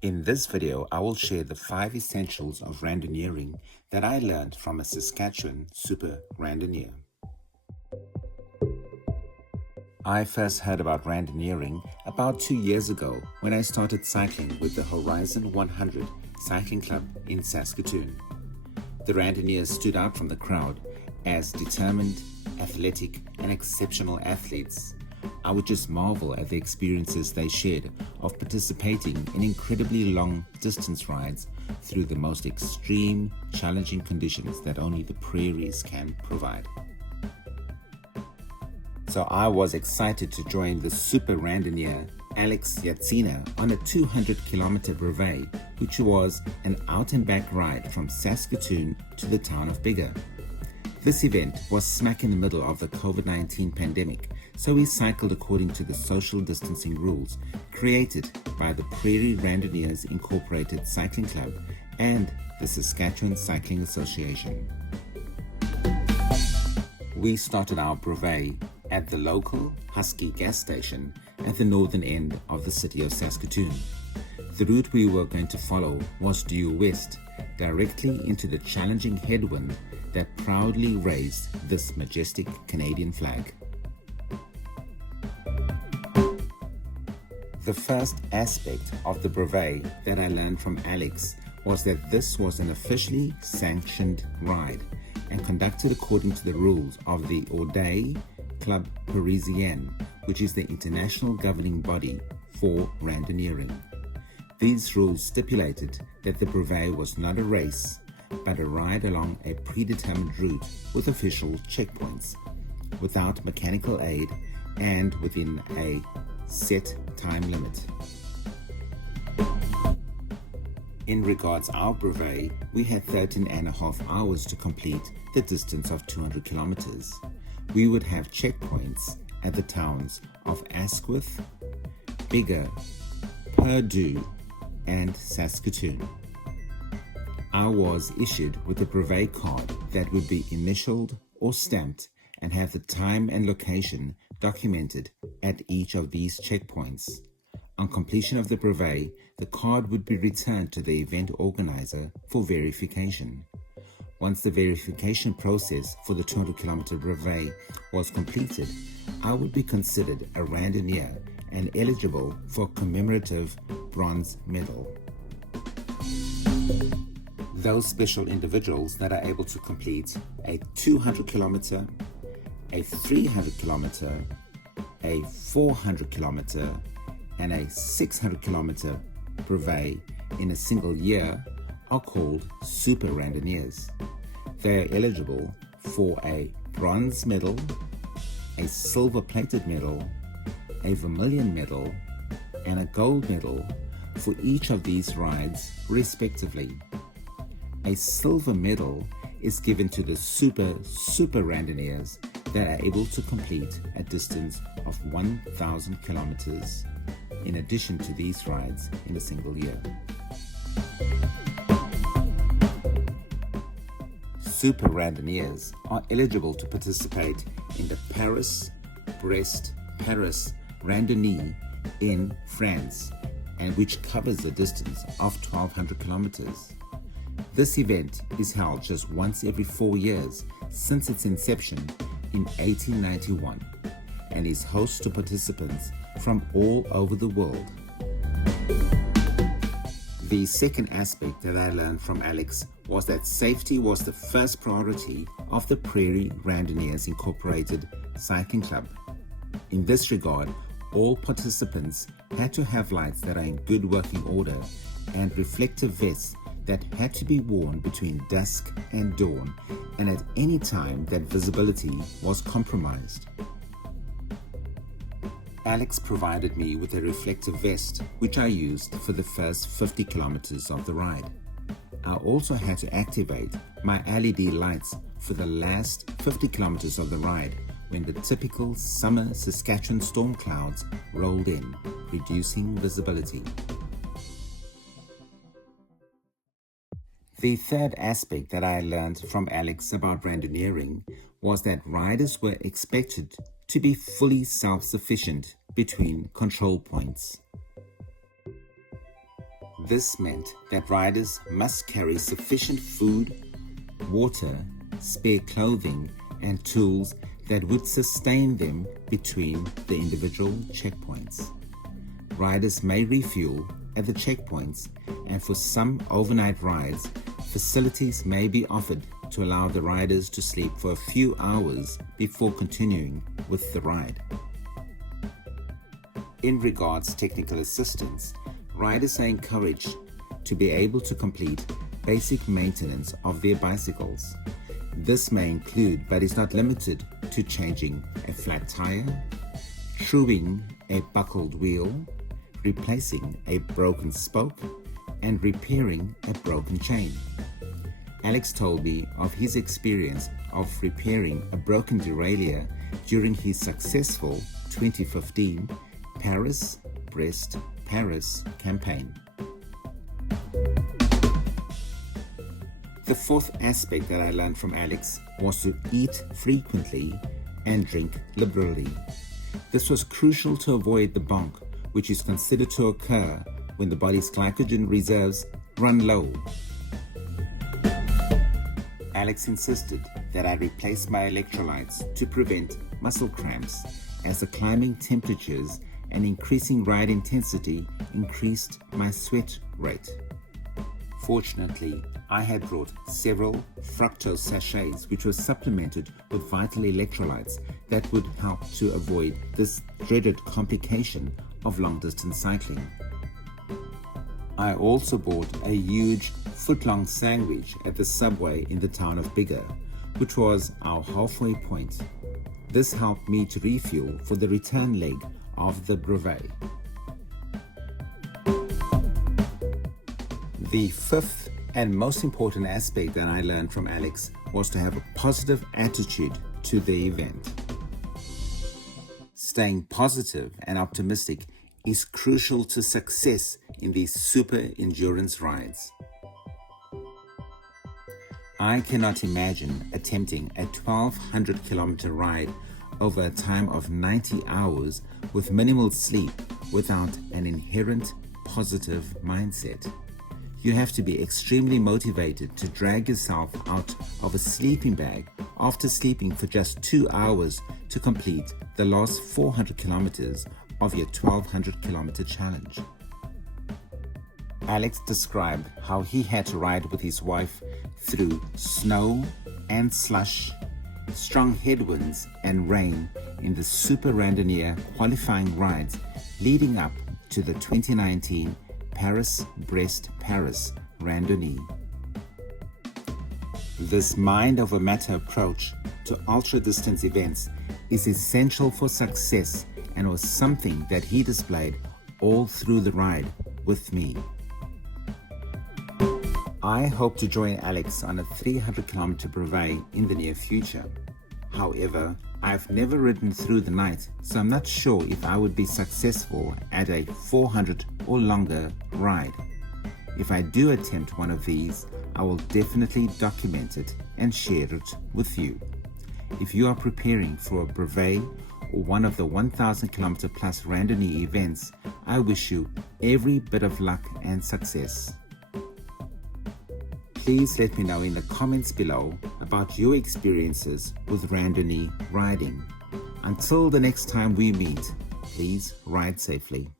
In this video, I will share the 5 essentials of randonneuring that I learned from a Saskatchewan super randonneur. I first heard about randonneuring about 2 years ago when I started cycling with the Horizon 100 cycling club in Saskatoon. The randonneurs stood out from the crowd as determined, athletic, and exceptional athletes. I would just marvel at the experiences they shared of participating in incredibly long distance rides through the most extreme, challenging conditions that only the prairies can provide. So I was excited to join the super randonneur Alex Yatsina on a 200-kilometer brevet, which was an out-and-back ride from Saskatoon to the town of Biggar. This event was smack in the middle of the COVID-19 pandemic, so we cycled according to the social distancing rules created by the Prairie Randonneers Incorporated Cycling Club and the Saskatchewan Cycling Association. We started our brevet at the local Husky gas station at the northern end of the city of Saskatoon. The route we were going to follow was due west, directly into the challenging headwind that proudly raised this majestic Canadian flag. The first aspect of the brevet that I learned from Alex was that this was an officially sanctioned ride and conducted according to the rules of the Ordre Club Parisien, which is the international governing body for randonneuring. These rules stipulated that the brevet was not a race, but a ride along a predetermined route with official checkpoints, without mechanical aid and within a set time limit. In regards our brevet, we had 13.5 hours to complete the distance of 200 kilometers. We would have checkpoints at the towns of Asquith, Biggar, Purdue, and Saskatoon. I was issued with a brevet card that would be initialed or stamped and have the time and location documented at each of these checkpoints. On completion of the brevet, the card would be returned to the event organizer for verification. Once the verification process for the 200-kilometer brevet was completed, I would be considered a randonneur and eligible for a commemorative bronze medal. Those special individuals that are able to complete a 200-kilometer, a 300-kilometer, a 400-kilometer, and a 600-kilometer brevet in a single year are called super randonneurs. They are eligible for a bronze medal, a silver-plated medal, a vermilion medal, and a gold medal for each of these rides, respectively. A silver medal is given to the super randonneurs that are able to complete a distance of 1,000 kilometers in addition to these rides in a single year. Super randonneurs are eligible to participate in the Paris Brest Paris Randonee in France, and which covers a distance of 1,200 kilometers. This event is held just once every 4 years since its inception in 1891 and is host to participants from all over the world. The second aspect that I learned from Alex was that safety was the first priority of the Prairie Randonneers Incorporated Cycling Club. In this regard, all participants had to have lights that are in good working order and reflective vests that had to be worn between dusk and dawn and at any time that visibility was compromised. Alex provided me with a reflective vest, which I used for the first 50 kilometers of the ride. I also had to activate my LED lights for the last 50 kilometers of the ride when the typical summer Saskatchewan storm clouds rolled in, reducing visibility. The third aspect that I learned from Alex about randonneuring was that riders were expected to be fully self-sufficient between control points. This meant that riders must carry sufficient food, water, spare clothing, and tools that would sustain them between the individual checkpoints. Riders may refuel at the checkpoints, and for some overnight rides, facilities may be offered to allow the riders to sleep for a few hours before continuing with the ride. In regards to technical assistance, riders are encouraged to be able to complete basic maintenance of their bicycles. This may include, but is not limited to, changing a flat tire, truing a buckled wheel, replacing a broken spoke, and repairing a broken chain. Alex told me of his experience of repairing a broken derailleur during his successful 2015 Paris Brest Paris campaign. The fourth aspect that I learned from Alex was to eat frequently and drink liberally. This was crucial to avoid the bonk, which is considered to occur when the body's glycogen reserves run low. Alex insisted that I replace my electrolytes to prevent muscle cramps, as the climbing temperatures and increasing ride intensity increased my sweat rate. Fortunately, I had brought several fructose sachets which were supplemented with vital electrolytes that would help to avoid this dreaded complication of long-distance cycling. I also bought a huge foot-long sandwich at the subway in the town of Biggar, which was our halfway point. This helped me to refuel for the return leg of the Brevet. The fifth and most important aspect that I learned from Alex was to have a positive attitude to the event. Staying positive and optimistic is crucial to success in these super endurance rides. I cannot imagine attempting a 1,200 kilometer ride over a time of 90 hours with minimal sleep without an inherent positive mindset. You have to be extremely motivated to drag yourself out of a sleeping bag after sleeping for just 2 hours to complete the last 400 kilometers of your 1,200 kilometer challenge. Alex described how he had to ride with his wife through snow and slush, strong headwinds and rain in the Super Randonneur qualifying rides leading up to the 2019 Paris Brest Paris Randonee. This mind-over-matter approach to ultra-distance events is essential for success and was something that he displayed all through the ride with me. I hope to join Alex on a 300 kilometer brevet in the near future. However, I've never ridden through the night, so I'm not sure if I would be successful at a 400 or longer ride. If I do attempt one of these, I will definitely document it and share it with you. If you are preparing for a brevet or one of the 1,000 kilometer plus Randonnee events, I wish you every bit of luck and success. Please let me know in the comments below about your experiences with Randonnee riding. Until the next time we meet, please ride safely.